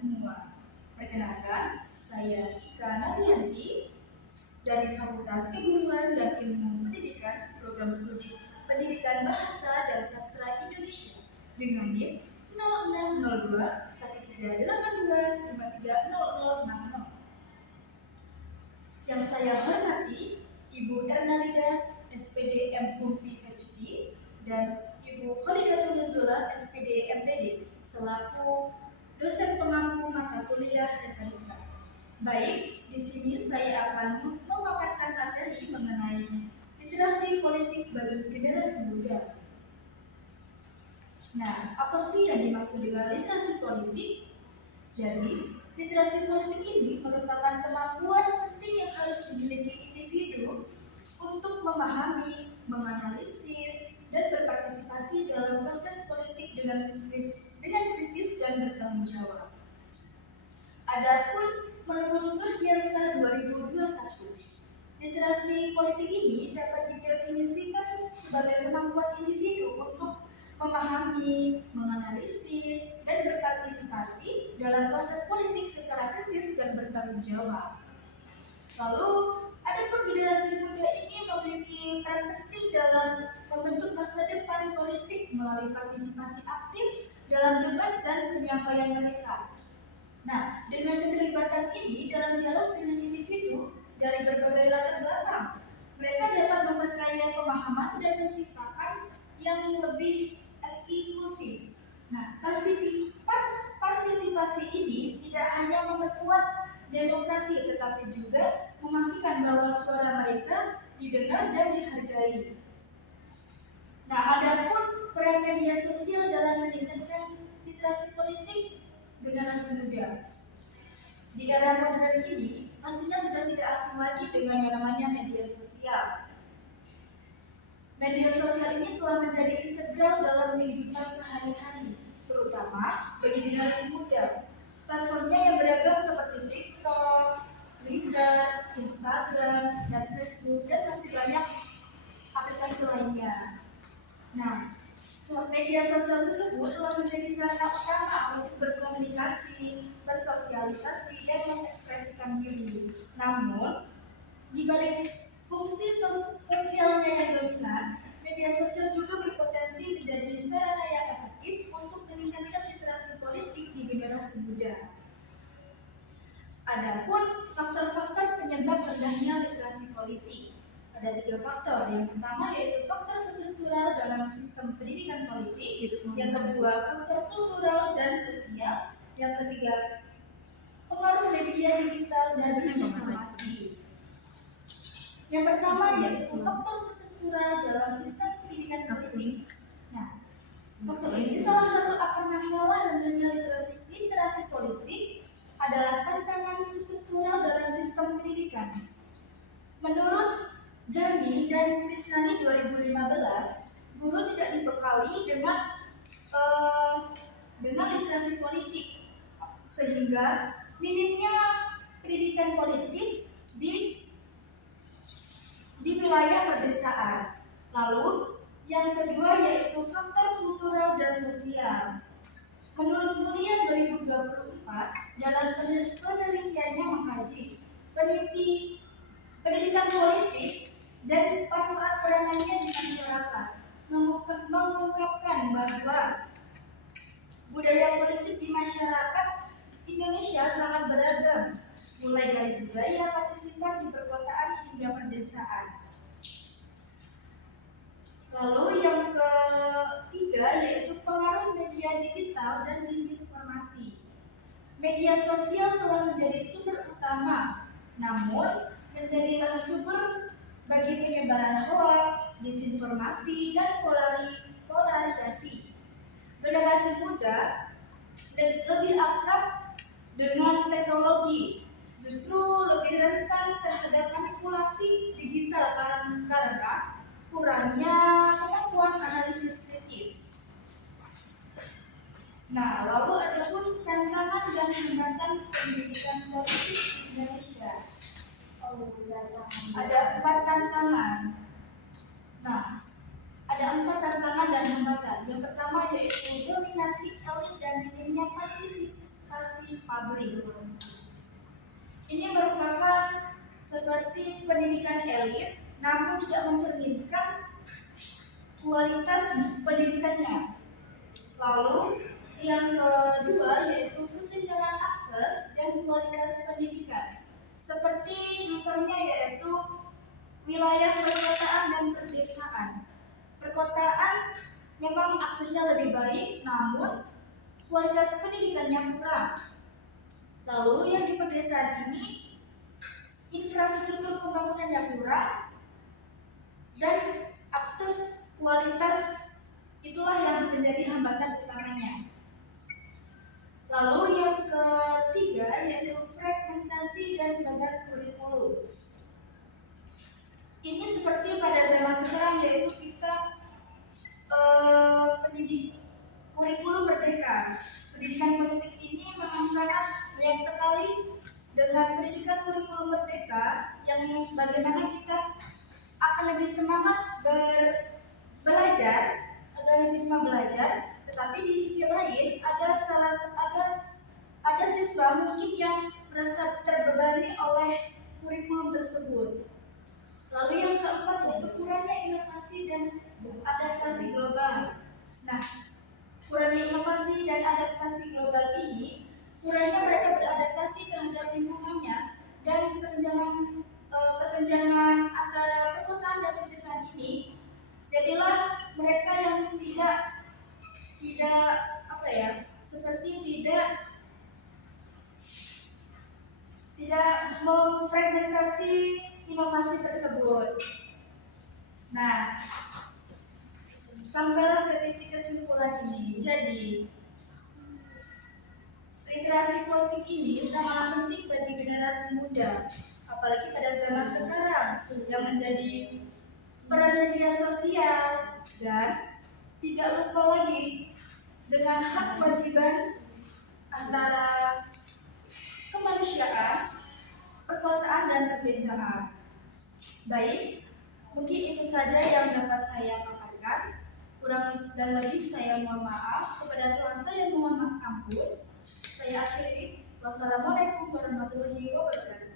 semua. Perkenalkan, saya Ika Nabianti dari Fakultas Keguruan dan Ilmu Pendidikan, Program Studi Pendidikan Bahasa dan Sastra Indonesia dengan NIM 0602 1382 530060. Yang saya hormati Ibu Ernalida, SPD M.Hum PhD, dan Ibu Kholidatul Nuzula, SPD MPD, selaku dosen pengampu mata kuliah retorika. Baik, di sini saya akan memaparkan materi mengenai literasi politik bagi generasi muda. Nah, apa sih yang dimaksud dengan literasi politik? Jadi, literasi politik ini merupakan kemampuan penting yang harus dimiliki individu untuk memahami, menganalisis, dan berpartisipasi dalam proses politik dengan kritis dan bertanggung jawab. Adapun menurut Nurdiansa 2021, literasi politik ini dapat didefinisikan sebagai kemampuan individu untuk memahami, menganalisis, dan berpartisipasi dalam proses politik secara kritis dan bertanggung jawab. Lalu, adapun generasi muda ini memiliki peran penting dalam membentuk masa depan politik melalui partisipasi aktif dalam debat dan penyampaian mereka. Nah, dengan keterlibatan ini dalam dialog dengan individu dari berbagai latar belakang, mereka dapat memperkaya pemahaman dan menciptakan yang lebih inklusif. Nah, partisipasi ini tidak hanya memperkuat demokrasi, tetapi juga memastikan bahwa suara mereka didengar dan dihargai. Nah, adapun peran media sosial dalam meningkatkan literasi politik generasi muda. Di era modern ini, pastinya sudah tidak asing lagi dengan yang namanya media sosial. Media sosial ini telah menjadi integral dalam kehidupan sehari-hari, terutama bagi generasi muda. Platformnya yang beragam seperti TikTok, Twitter, Instagram, dan Facebook, dan masih banyak aplikasi lainnya. Nah, media sosial tersebut telah menjadi sarana utama untuk berkomunikasi, bersosialisasi, dan mengekspresikan diri. Namun, di balik fungsi sosialnya yang dominan, media sosial juga berpotensi menjadi sarana yang efektif untuk meningkatkan literasi politik di generasi muda. Adapun faktor-faktor penyebab rendahnya literasi politik. Ada 3 faktor. Yang pertama yaitu faktor struktural dalam sistem pendidikan politik, yang kedua faktor kultural dan sosial, yang ketiga pengaruh media digital dan informasi. Yang pertama yaitu faktor struktural dalam sistem pendidikan politik. Nah, faktor ini salah satu akar masalah rendahnya literasi politik adalah tantangan struktural dalam sistem pendidikan. Menurut Dhani dan Krisnani 2015, guru tidak dibekali dengan literasi politik, sehingga minimnya pendidikan politik di wilayah pedesaan. Lalu, yang kedua yaitu faktor kultural dan sosial. Menurut Mulia 2024, dalam penelitiannya mengkaji pendidikan politik dan manfaat peranannya di masyarakat, mengungkapkan bahwa budaya politik di masyarakat Indonesia sangat beragam, mulai dari budaya partisipan di perkotaan hingga pedesaan. Lalu yang ketiga yaitu pengaruh media digital dan disinformasi. Media sosial telah menjadi sumber utama, namun menjadi lahan subur bagi penyebaran hoaks, disinformasi, dan polarisasi. Generasi muda lebih akrab dengan teknologi, justru lebih rentan terhadap manipulasi digital karena kurangnya kemampuan analisis kritis. Nah, lalu ada pun tantangan dan hambatan pendidikan politik di Indonesia. Ada 4 tantangan. Nah, ada 4 tantangan dan hambatan. Yang pertama yaitu dominasi elit dan minimnya partisipasi masih publik. Ini merupakan seperti pendidikan elit, namun tidak mencerminkan kualitas pendidikannya. Lalu yang kedua yaitu kesenjangan akses dan kualitas pendidikan. Seperti contohnya yaitu wilayah perkotaan dan perdesaan. Perkotaan memang aksesnya lebih baik, namun kualitas pendidikannya kurang. Lalu yang di pedesaan ini infrastruktur pembangunannya kurang dan akses kualitas itulah yang menjadi hambatan utamanya. Lalu yang ketiga yaitu fragmentasi dan beban kurikulum. Ini seperti pada zaman sekarang yaitu kita kurikulum merdeka. Pendidikan politik ini memang sangat banyak sekali dengan pendidikan kurikulum merdeka yang bagaimana kita akan lebih semangat belajar, agar lebih semangat belajar. Tetapi di sisi lain ada siswa mungkin yang merasa terbebani oleh kurikulum tersebut. Lalu yang keempat yaitu kurangnya inovasi dan adaptasi global. Nah, kurangnya inovasi dan adaptasi global ini, kurangnya mereka beradaptasi terhadap lingkungannya dan kesenjangan antara perkotaan dan pedesaan ini, jadilah mereka yang tidak memfragmentasi inovasi tersebut. Nah, sampailah ke titik kesimpulan ini. Jadi, literasi politik ini sangat penting bagi generasi muda, apalagi pada zaman sekarang yang menjadi peran media sosial, dan tidak lupa lagi dengan hak kewajiban antara kemanusiaan, perkotaan dan pedesaan. Baik, mungkin itu saja yang dapat saya paparkan. Kurang dan lebih saya mohon maaf. Kepada Tuhan saya mohon ampun. Saya akhiri. Wassalamualaikum warahmatullahi wabarakatuh.